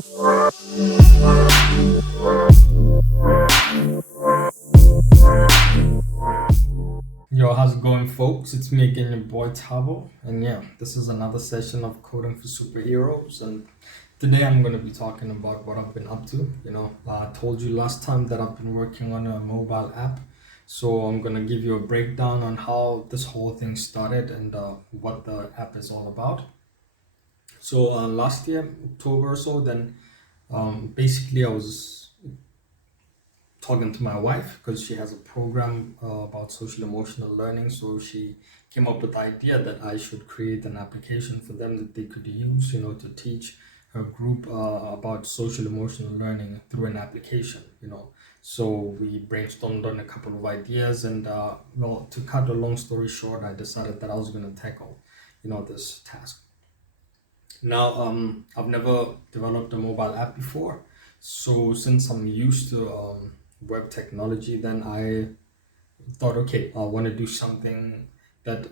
Yo, how's it going, folks? It's me again, your boy Tabo, and yeah, this is another session of Coding for Superheroes. And today I'm going to be talking about what I've been up to. I told you last time that I've been working on a mobile app, so I'm going to give you a breakdown on how this whole thing started and what the app is all about. So last year, October or so, then basically I was talking to my wife because she has a program about social emotional learning. So she came up with the idea that I should create an application for them that they could use, to teach her group about social emotional learning through an application. So we brainstormed on a couple of ideas, and well, to cut a long story short, I decided that I was going to tackle, this task. Now, I've never developed a mobile app before, so since I'm used to web technology, then I thought, okay, I want to do something that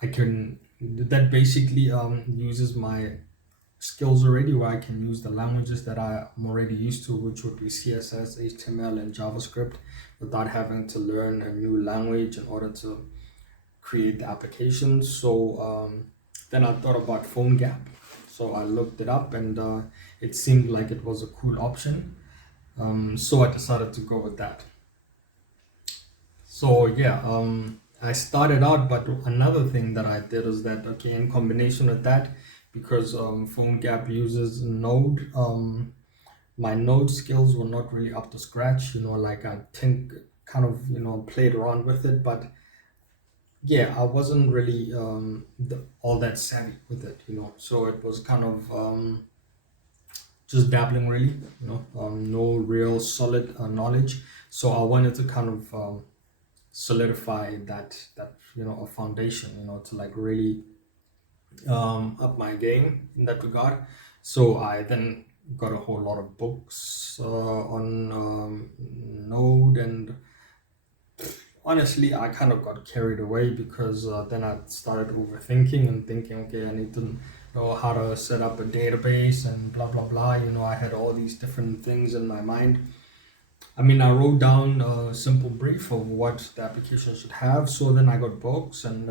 that basically uses my skills already, where I can use the languages that I'm already used to, which would be CSS, HTML, and JavaScript, without having to learn a new language in order to create the application. So then I thought about PhoneGap. So I looked it up, and it seemed like it was a cool option. So I decided to go with that. So yeah, I started out, but another thing that I did is that, okay, in combination with that, because PhoneGap uses Node, my Node skills were not really up to scratch. Like I think kind of played around with it, but yeah, I wasn't really all that savvy with it. So it was kind of just dabbling, really. No real solid knowledge. So I wanted to kind of solidify that a foundation, to like really up my game in that regard. So I then got a whole lot of books on Node, and honestly, I kind of got carried away because then I started overthinking and thinking, okay, I need to know how to set up a database and blah blah blah. I had all these different things in my mind. I mean, I wrote down a simple brief of what the application should have. So then I got books and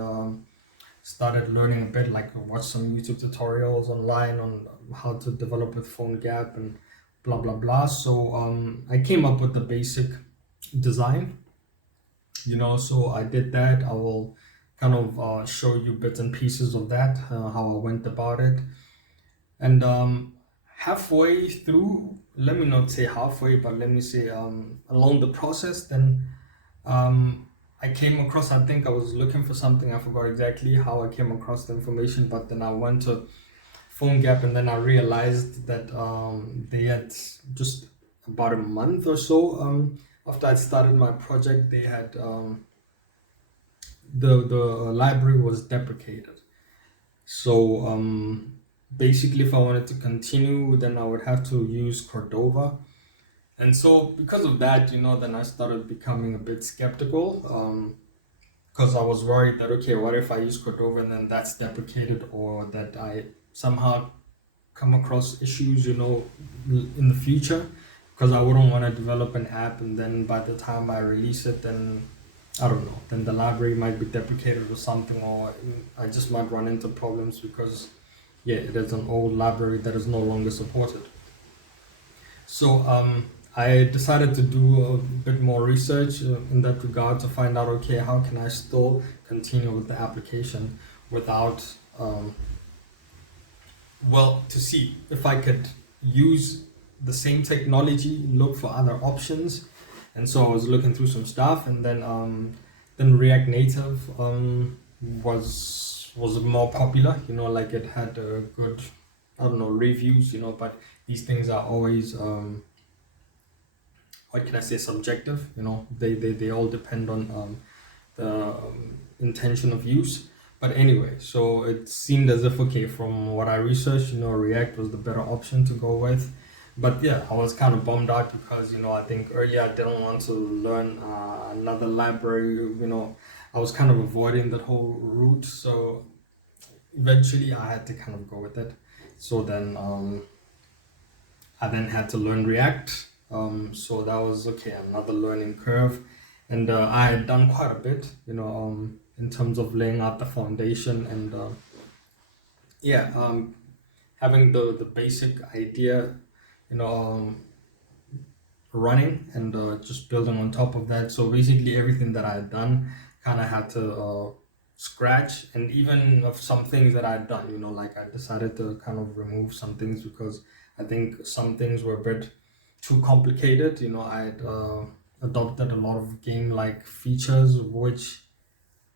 started learning a bit, like watch some YouTube tutorials online on how to develop with PhoneGap and blah blah blah. So I came up with the basic design. So I did that. I will kind of show you bits and pieces of that, how I went about it. And halfway through, let me not say halfway, but let me say along the process, then I came across, I think I was looking for something. I forgot exactly how I came across the information, but then I went to PhoneGap, and then I realized that they had just about a month or so after I started my project, they had the library was deprecated. So basically, if I wanted to continue, then I would have to use Cordova. And so because of that, then I started becoming a bit skeptical, because I was worried that, okay, what if I use Cordova and then that's deprecated, or that I somehow come across issues, in the future, because I wouldn't want to develop an app and then by the time I release it, then I don't know, then the library might be deprecated or something, or I just might run into problems because, yeah, it is an old library that is no longer supported. So I decided to do a bit more research in that regard to find out, okay, how can I still continue with the application without, well, to see if I could use the same technology, look for other options. And so I was looking through some stuff, and then React Native was more popular. Like it had a good, I don't know, reviews. But these things are always what can I say, subjective. They all depend on the intention of use. But anyway, so it seemed as if, okay, from what I researched, React was the better option to go with. But yeah, I was kind of bummed out because, I think earlier I didn't want to learn another library. I was kind of avoiding that whole route. So eventually I had to kind of go with it. So then I then had to learn React. So that was okay, another learning curve. And I had done quite a bit, in terms of laying out the foundation and yeah, having the basic idea, you know, running and just building on top of that. So basically, everything that I had done kind of had to scratch, and even of some things that I had done, like I decided to kind of remove some things because I think some things were a bit too complicated. I had adopted a lot of game-like features, which,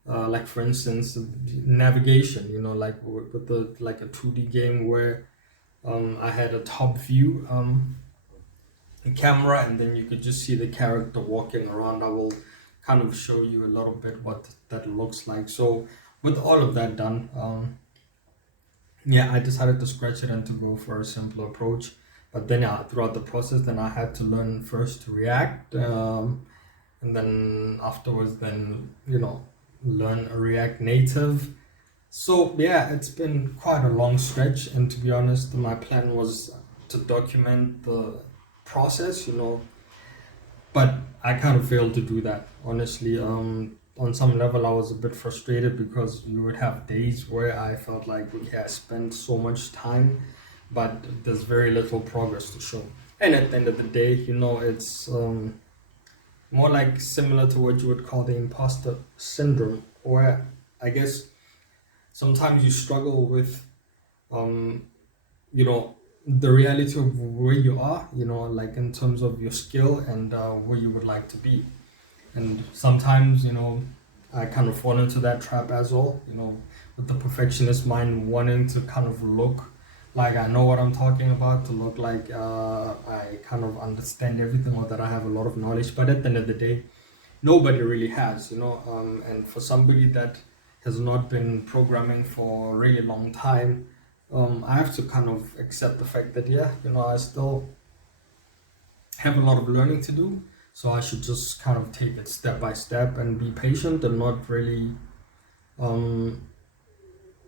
like for instance, navigation. Like with the like a 2D game where I had a top view. Camera, and then you could just see the character walking around. I will kind of show you a little bit what that looks like. So with all of that done, yeah, I decided to scratch it and to go for a simpler approach. But then yeah, throughout the process, then I had to learn first to React, and then afterwards, then learn React Native. So yeah, it's been quite a long stretch, and to be honest, my plan was to document the process, but I kind of failed to do that, honestly. On some level, I was a bit frustrated because you would have days where I felt like, okay, I spent so much time, but there's very little progress to show. And at the end of the day, it's more like similar to what you would call the imposter syndrome, where I guess sometimes you struggle with um, the reality of where you are, like in terms of your skill and where you would like to be. And sometimes, I kind of fall into that trap as well, with the perfectionist mind wanting to kind of look like I know what I'm talking about, to look like I kind of understand everything or that I have a lot of knowledge. But at the end of the day, nobody really has, and for somebody that has not been programming for a really long time, I have to kind of accept the fact that, yeah, I still have a lot of learning to do. So I should just kind of take it step by step and be patient and not really,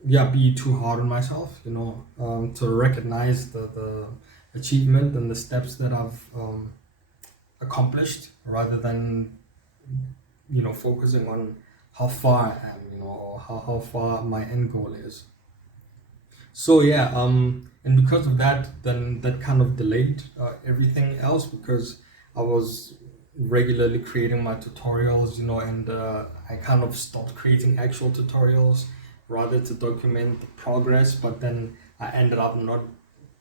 yeah, be too hard on myself, to recognize the achievement and the steps that I've accomplished rather than focusing on how far I am, or how far my end goal is. So yeah, and because of that, then that kind of delayed everything else because I was regularly creating my tutorials, and I kind of stopped creating actual tutorials rather to document the progress, but then I ended up not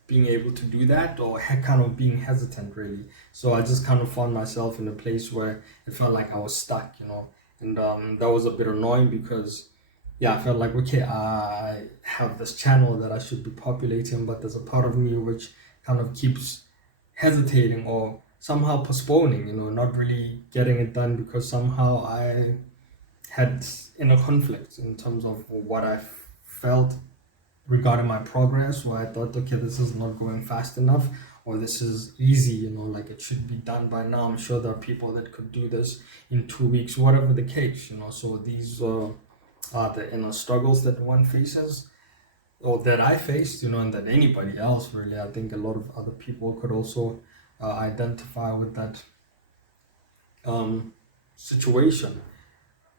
being able to do that or kind of being hesitant really. So I just kind of found myself in a place where it felt like I was stuck, and that was a bit annoying because yeah, I felt like okay, I have this channel that I should be populating, but there's a part of me which kind of keeps hesitating or somehow postponing, not really getting it done because somehow I had inner conflict in terms of what I felt regarding my progress, where I thought, okay, this is not going fast enough, or this is easy, like it should be done by now. I'm sure there are people that could do this in 2 weeks, whatever the case, So these are the inner struggles that one faces, or that I faced, and that anybody else really. I think a lot of other people could also identify with that situation.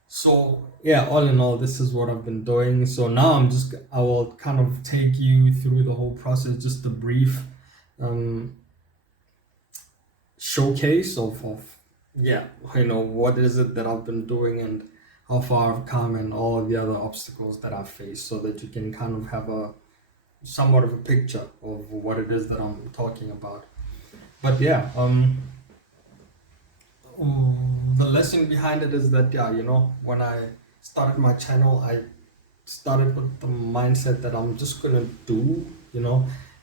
So yeah, all in all, this is what I've been doing. So now I will kind of take you through the whole process, just a brief showcase of yeah, what is it that I've been doing and how far I've come and all the other obstacles that I've faced, so that you can kind of have a somewhat of a picture of what it is that I'm talking about. But yeah, the lesson behind it is that yeah, when I started my channel, I started with the mindset that I'm just gonna do,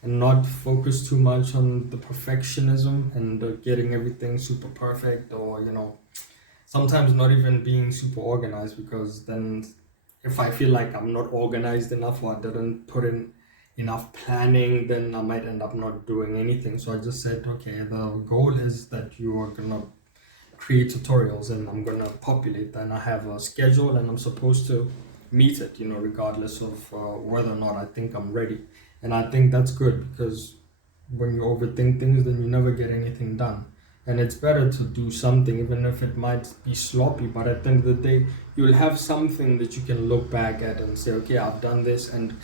and not focus too much on the perfectionism and getting everything super perfect, or sometimes not even being super organized, because then if I feel like I'm not organized enough or I didn't put in enough planning, then I might end up not doing anything. So I just said, okay, the goal is that you are gonna create tutorials and I'm gonna populate that, and I have a schedule and I'm supposed to meet it, regardless of whether or not I think I'm ready. And I think that's good because when you overthink things, then you never get anything done. And it's better to do something, even if it might be sloppy, but at the end of the day, you'll have something that you can look back at and say, okay, I've done this. And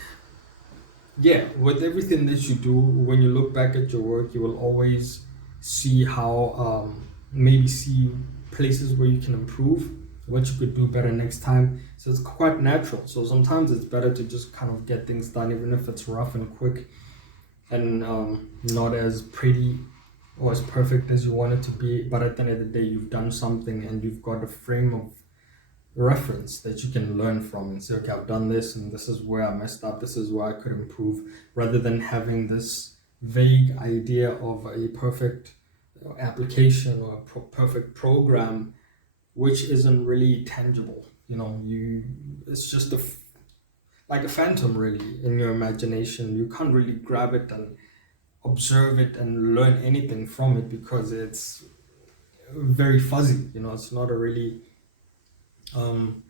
yeah, with everything that you do, when you look back at your work, you will always see how, maybe see places where you can improve, what you could do better next time. So it's quite natural. So sometimes it's better to just kind of get things done, even if it's rough and quick and not as pretty or as perfect as you want it to be. But at the end of the day, you've done something and you've got a frame of reference that you can learn from and say, okay, I've done this and this is where I messed up, this is where I could improve, rather than having this vague idea of a perfect application or a perfect program, which isn't really tangible. It's just like a phantom really in your imagination. You can't really grab it and observe it and learn anything from it because it's very fuzzy. It's not a really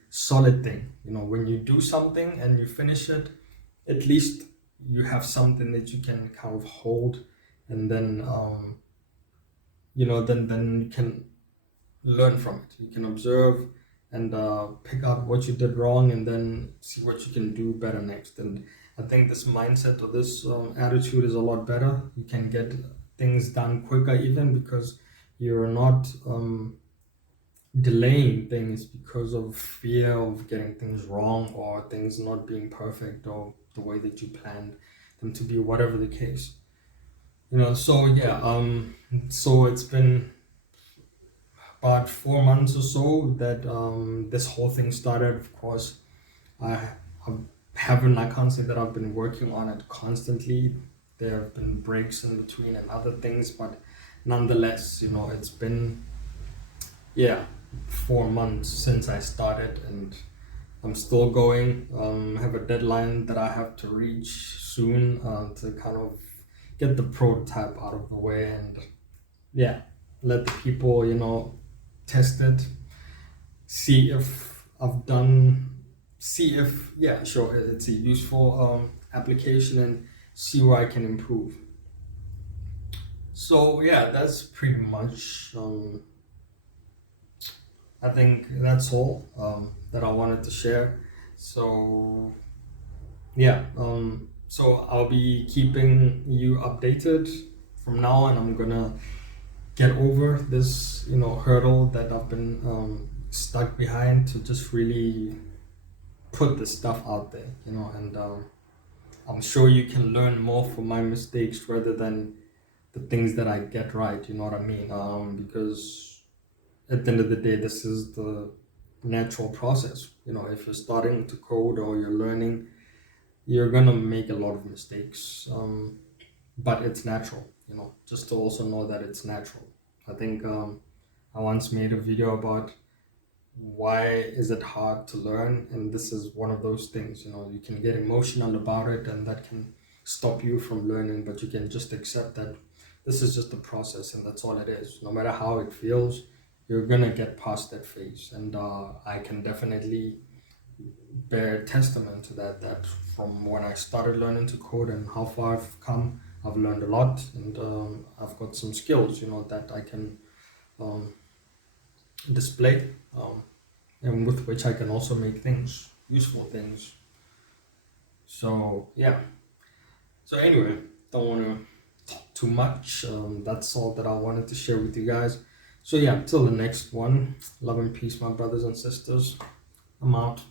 solid thing. When you do something and you finish it, at least you have something that you can kind of hold, and then then you can learn from it. You can observe and pick out what you did wrong, and then see what you can do better next. And I think this mindset or this attitude is a lot better. You can get things done quicker, even because you're not delaying things because of fear of getting things wrong or things not being perfect or the way that you planned them to be, whatever the case. So yeah, so it's been about 4 months or so that this whole thing started. Of course, I can't say that I've been working on it constantly. There have been breaks in between and other things, but nonetheless, it's been, yeah, 4 months since I started, and I'm still going. I have a deadline that I have to reach soon to kind of get the prototype out of the way, and yeah, let the people, test it, see if yeah, sure, it's a useful application, and see where I can improve. So yeah, that's pretty much I think that's all that I wanted to share. So yeah, so I'll be keeping you updated from now on. I'm gonna get over this hurdle that I've been stuck behind, to just really put the stuff out there, and I'm sure you can learn more from my mistakes rather than the things that I get right. You know what I mean? Because at the end of the day, this is the natural process. If you're starting to code or you're learning, you're gonna make a lot of mistakes, but it's natural. Just to also know that it's natural. I think I once made a video about why is it hard to learn, and this is one of those things. You can get emotional about it, and that can stop you from learning, but you can just accept that this is just a process, and that's all it is. No matter how it feels, you're gonna get past that phase. And I can definitely bear testament to that from when I started learning to code and how far I've come, I've learned a lot, and I've got some skills that I can display, and with which I can also make things, useful things. So yeah, so anyway, don't want to talk too much. That's all that I wanted to share with you guys. So yeah, till the next one, love and peace, my brothers and sisters. I'm out.